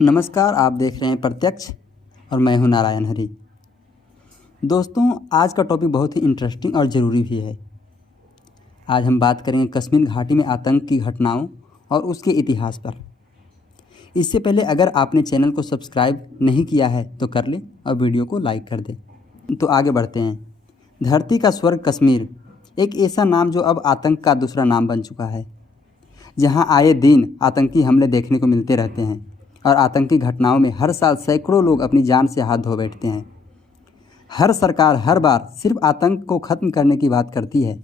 नमस्कार, आप देख रहे हैं प्रत्यक्ष और मैं हूं नारायण हरी। दोस्तों, आज का टॉपिक बहुत ही इंटरेस्टिंग और ज़रूरी भी है। आज हम बात करेंगे कश्मीर घाटी में आतंक की घटनाओं और उसके इतिहास पर। इससे पहले अगर आपने चैनल को सब्सक्राइब नहीं किया है तो कर लें और वीडियो को लाइक कर दें। तो आगे बढ़ते हैं। धरती का स्वर्ग कश्मीर एक ऐसा नाम जो अब आतंक का दूसरा नाम बन चुका है, जहां आए दिन आतंकी हमले देखने को मिलते रहते हैं और आतंकी घटनाओं में हर साल सैकड़ों लोग अपनी जान से हाथ धो बैठते हैं। हर सरकार हर बार सिर्फ आतंक को ख़त्म करने की बात करती है,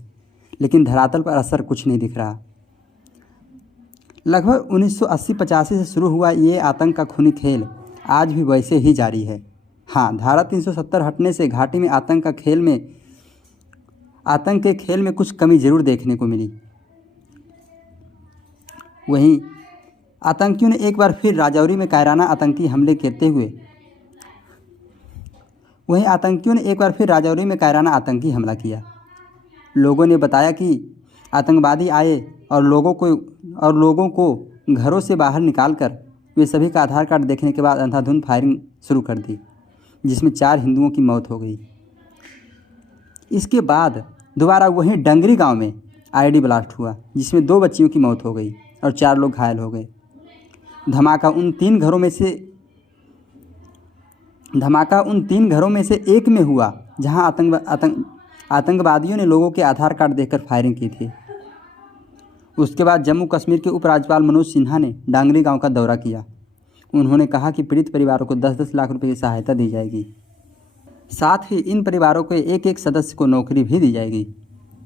लेकिन धरातल पर असर कुछ नहीं दिख रहा। लगभग 1980-85 से शुरू हुआ ये आतंक का खूनी खेल आज भी वैसे ही जारी है। हाँ, धारा 370 हटने से घाटी में आतंक के खेल में कुछ कमी जरूर देखने को मिली। वहीं आतंकियों ने एक बार फिर राजौरी में कायराना आतंकी हमला किया। लोगों ने बताया कि आतंकवादी आए और लोगों को घरों से बाहर निकालकर वे सभी का आधार कार्ड देखने के बाद अंधाधुंध फायरिंग शुरू कर दी, जिसमें 4 हिंदुओं की मौत हो गई। इसके बाद दोबारा वहीं डंगरी गांव में आईडी ब्लास्ट हुआ, जिसमें 2 बच्चियों की मौत हो गई और 4 लोग घायल हो गए। धमाका उन 3 घरों में से एक में हुआ जहां आतंकवादियों ने लोगों के आधार कार्ड देखकर फायरिंग की थी। उसके बाद जम्मू कश्मीर के उपराज्यपाल मनोज सिन्हा ने डांगरी गांव का दौरा किया। उन्होंने कहा कि पीड़ित परिवारों को 10-10 लाख रुपए की सहायता दी जाएगी। साथ ही इन परिवारों के एक सदस्य को नौकरी भी दी जाएगी।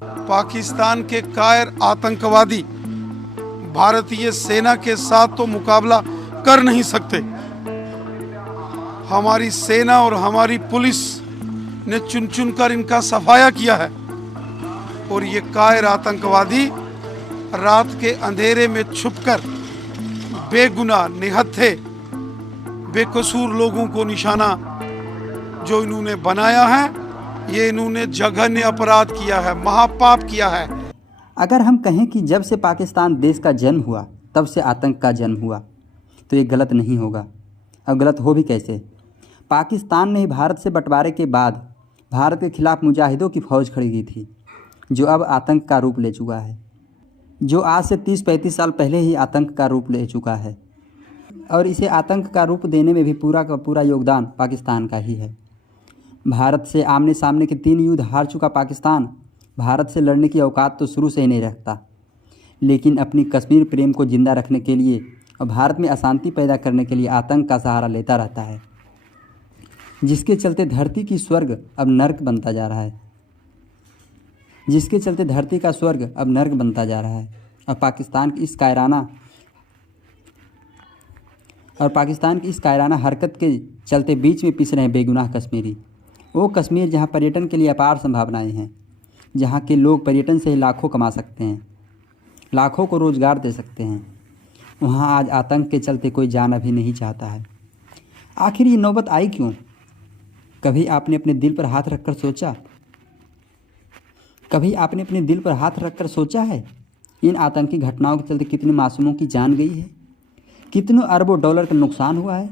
पाकिस्तान के कायर आतंकवादी भारतीय सेना के साथ तो मुकाबला कर नहीं सकते। हमारी सेना और हमारी पुलिस ने चुन चुन कर इनका सफाया किया है और ये कायर आतंकवादी रात के अंधेरे में छुपकर बेगुनाह निहत्थे बेकसूर लोगों को निशाना जो इन्होंने बनाया है, ये इन्होंने जघन्य अपराध किया है, महापाप किया है। अगर हम कहें कि जब से पाकिस्तान देश का जन्म हुआ तब से आतंक का जन्म हुआ, तो ये गलत नहीं होगा। अब गलत हो भी कैसे? पाकिस्तान ने भारत से बंटवारे के बाद भारत के खिलाफ मुजाहिदों की फ़ौज खड़ी की थी, जो अब आतंक का रूप ले चुका है, जो आज से 30-35 साल पहले ही आतंक का रूप ले चुका है। और इसे आतंक का रूप देने में भी पूरा का पूरा योगदान पाकिस्तान का ही है। भारत से आमने सामने के 3 युद्ध हार चुका पाकिस्तान भारत से लड़ने की औकात तो शुरू से ही नहीं रखता, लेकिन अपनी कश्मीर प्रेम को जिंदा रखने के लिए और भारत में अशांति पैदा करने के लिए आतंक का सहारा लेता रहता है, जिसके चलते धरती की स्वर्ग अब नर्क बनता जा रहा है। और पाकिस्तान की इस कायराना हरकत के चलते बीच में पिस रहे हैं बेगुनाह कश्मीरी। वो कश्मीर जहाँ पर्यटन के लिए अपार संभावनाएं हैं, जहाँ के लोग पर्यटन से ही लाखों कमा सकते हैं, लाखों को रोज़गार दे सकते हैं, वहाँ आज आतंक के चलते कोई जाना भी नहीं चाहता है। आखिर ये नौबत आई क्यों? कभी आपने अपने दिल पर हाथ रखकर सोचा है इन आतंकी घटनाओं के चलते कितने मासूमों की जान गई है, कितनों अरबों डॉलर का नुकसान हुआ है?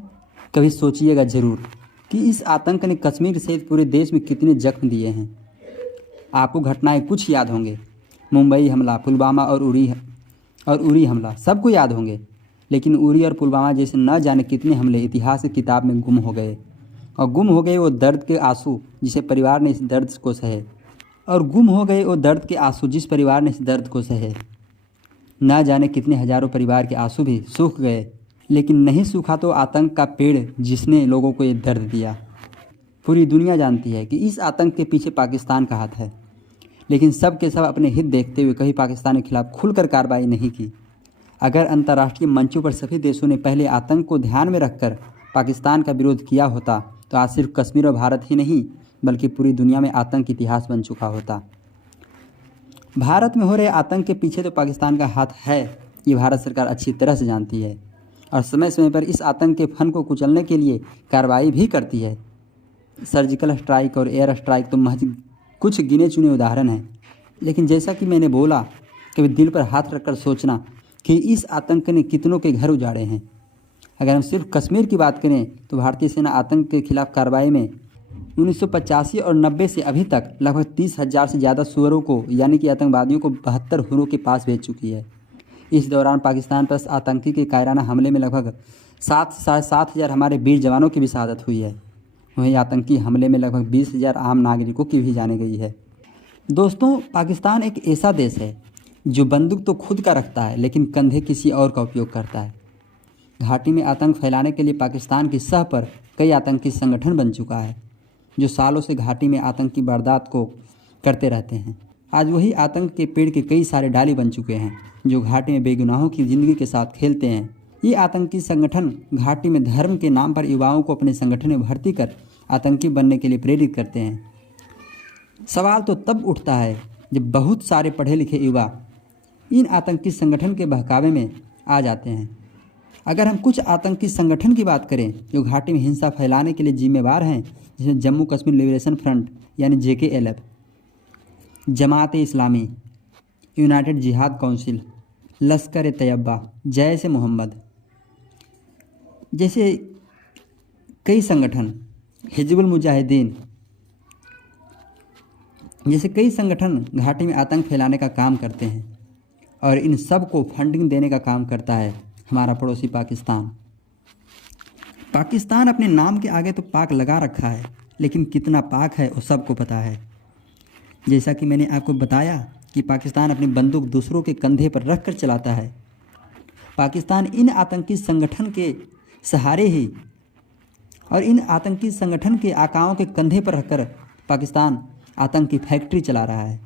कभी सोचिएगा ज़रूर कि इस आतंक ने कश्मीर सहित पूरे देश में कितने जख्म दिए हैं। आपको घटनाएं कुछ याद होंगे, मुंबई हमला, पुलवामा और उरी हमला, सबको याद होंगे, लेकिन उरी और पुलवामा जैसे न जाने कितने हमले इतिहास की किताब में गुम हो गए वो दर्द के आंसू जिस परिवार ने इस दर्द को सहे। न जाने कितने हजारों परिवार के आंसू भी सूख गए, लेकिन नहीं सूखा तो आतंक का पेड़ जिसने लोगों को ये दर्द दिया। पूरी दुनिया जानती है कि इस आतंक के पीछे पाकिस्तान का हाथ है, लेकिन सब के सब अपने हित देखते हुए कभी पाकिस्तान के खिलाफ खुलकर कार्रवाई नहीं की। अगर अंतर्राष्ट्रीय मंचों पर सभी देशों ने पहले आतंक को ध्यान में रखकर पाकिस्तान का विरोध किया होता, तो आज सिर्फ कश्मीर और भारत ही नहीं बल्कि पूरी दुनिया में आतंक इतिहास बन चुका होता। भारत में हो रहे आतंक के पीछे तो पाकिस्तान का हाथ है, ये भारत सरकार अच्छी तरह से जानती है और समय समय पर इस आतंक के फन को कुचलने के लिए कार्रवाई भी करती है। सर्जिकल स्ट्राइक और एयर स्ट्राइक तो महज कुछ गिने चुने उदाहरण हैं, लेकिन जैसा कि मैंने बोला, कभी दिल पर हाथ रखकर सोचना कि इस आतंक ने कितनों के घर उजाड़े हैं। अगर हम सिर्फ कश्मीर की बात करें तो भारतीय सेना आतंक के खिलाफ कार्रवाई में 1985 और 90 से अभी तक लगभग 30,000 से ज़्यादा सुअरों को यानी कि आतंकवादियों को 72 हुरों के पास भेज चुकी है। इस दौरान पाकिस्तान पर आतंकी के कायराना हमले में लगभग 7,000 हमारे वीर जवानों की भी शहादत हुई है। वहीं आतंकी हमले में लगभग 20,000 आम नागरिकों की भी जाने गई है। दोस्तों, पाकिस्तान एक ऐसा देश है जो बंदूक तो खुद का रखता है लेकिन कंधे किसी और का उपयोग करता है। घाटी में आतंक फैलाने के लिए पाकिस्तान की सह पर कई आतंकी संगठन बन चुका है जो सालों से घाटी में आतंकी वारदात को करते रहते हैं। आज वही आतंक के पेड़ के कई सारे डाली बन चुके हैं जो घाटी में बेगुनाहों की ज़िंदगी के साथ खेलते हैं। ये आतंकी संगठन घाटी में धर्म के नाम पर युवाओं को अपने संगठन में भर्ती कर आतंकी बनने के लिए प्रेरित करते हैं। सवाल तो तब उठता है जब बहुत सारे पढ़े लिखे युवा इन आतंकी संगठन के बहकावे में आ जाते हैं। अगर हम कुछ आतंकी संगठन की बात करें जो घाटी में हिंसा फैलाने के लिए जिम्मेवार हैं, जिसमें जम्मू कश्मीर लिबरेशन फ्रंट यानी JKLF, जमात-ए इस्लामी, यूनाइटेड जिहाद काउंसिल, लश्कर-ए-तैयबा, जैश-ए-मोहम्मद जैसे कई संगठन, हिजबुल मुजाहिदीन जैसे कई संगठन घाटी में आतंक फैलाने का काम करते हैं और इन सब को फंडिंग देने का काम करता है हमारा पड़ोसी पाकिस्तान। पाकिस्तान अपने नाम के आगे तो पाक लगा रखा है, लेकिन कितना पाक है वो सबको पता है। जैसा कि मैंने आपको बताया कि पाकिस्तान अपनी बंदूक दूसरों के कंधे पर रख कर चलाता है। पाकिस्तान इन आतंकी संगठन के सहारे ही और इन आतंकी संगठन के आकाओं के कंधे पर रखकर पाकिस्तान आतंक की फैक्ट्री चला रहा है।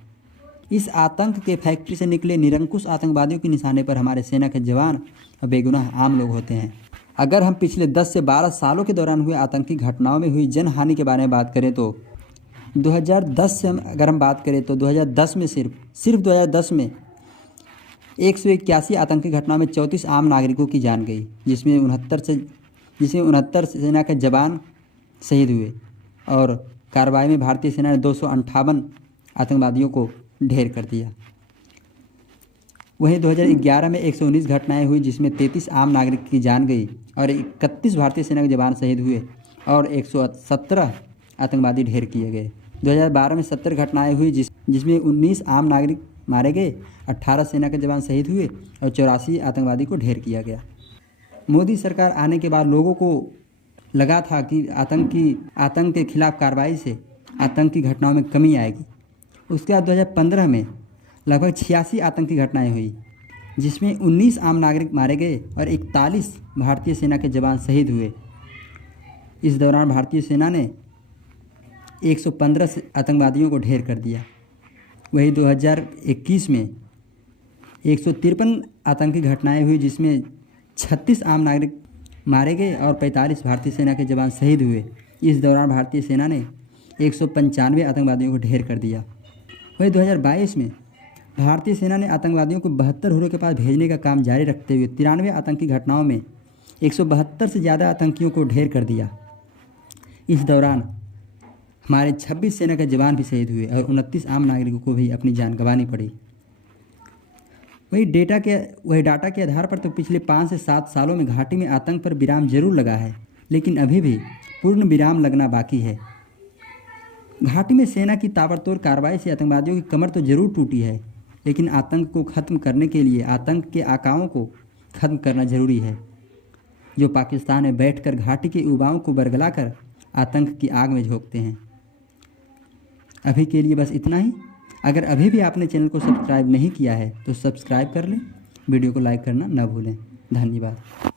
इस आतंक के फैक्ट्री से निकले निरंकुश आतंकवादियों के निशाने पर हमारे सेना के जवान और बेगुनाह आम लोग होते हैं। अगर हम पिछले 10 से 12 सालों के दौरान हुए आतंकी घटनाओं में हुई जनहानि के बारे में बात करें तो 2010 से अगर हम बात करें तो 2010 में सिर्फ 2010 में 181 आतंकी घटनाओं में 34 आम नागरिकों की जान गई, जिसमें 69 सेना के जवान शहीद हुए और कार्रवाई में भारतीय सेना ने 258 आतंकवादियों को ढेर कर दिया। वहीं 2011 में 119 घटनाएं हुई जिसमें 33 आम नागरिक की जान गई और 31 भारतीय सेना के जवान शहीद हुए और 117 आतंकवादी ढेर किए गए। 2012 में 70 घटनाएं हुई जिसमें 19 आम नागरिक मारे गए, 18 सेना के जवान शहीद हुए और 84 आतंकवादी को ढेर किया गया। मोदी सरकार आने के बाद लोगों को लगा था कि आतंक के खिलाफ कार्रवाई से आतंकी घटनाओं में कमी आएगी। उसके बाद 2015 में लगभग 86 आतंकी घटनाएं हुई जिसमें 19 आम नागरिक मारे गए और 41 भारतीय सेना के जवान शहीद हुए। इस दौरान भारतीय सेना ने 115 आतंकवादियों को ढेर कर दिया। वही 2021 में 153 आतंकी घटनाएं हुई जिसमें 36 आम नागरिक मारे गए और 45 भारतीय सेना के जवान शहीद हुए। इस दौरान भारतीय सेना ने 195 आतंकवादियों को ढेर कर दिया। वही 2022 में भारतीय सेना ने आतंकवादियों को 72 हुरों के पास भेजने का काम जारी रखते हुए 93 आतंकी घटनाओं में 172 से ज़्यादा आतंकियों को ढेर कर दिया। इस दौरान हमारे 26 सेना के जवान भी शहीद हुए और 29 आम नागरिकों को भी अपनी जान गंवानी पड़ी। वही डाटा के आधार पर तो पिछले 5 से 7 सालों में घाटी में आतंक पर विराम जरूर लगा है, लेकिन अभी भी पूर्ण विराम लगना बाकी है। घाटी में सेना की ताबड़तोड़ कार्रवाई से आतंकवादियों की कमर तो जरूर टूटी है, लेकिन आतंक को ख़त्म करने के लिए आतंक के आकाओं को ख़त्म करना जरूरी है, जो पाकिस्तान में बैठकर घाटी के युवाओं को बरगलाकर आतंक की आग में झोंकते हैं। अभी के लिए बस इतना ही। अगर अभी भी आपने चैनल को सब्सक्राइब नहीं किया है तो सब्सक्राइब कर लें, वीडियो को लाइक करना न भूलें। धन्यवाद।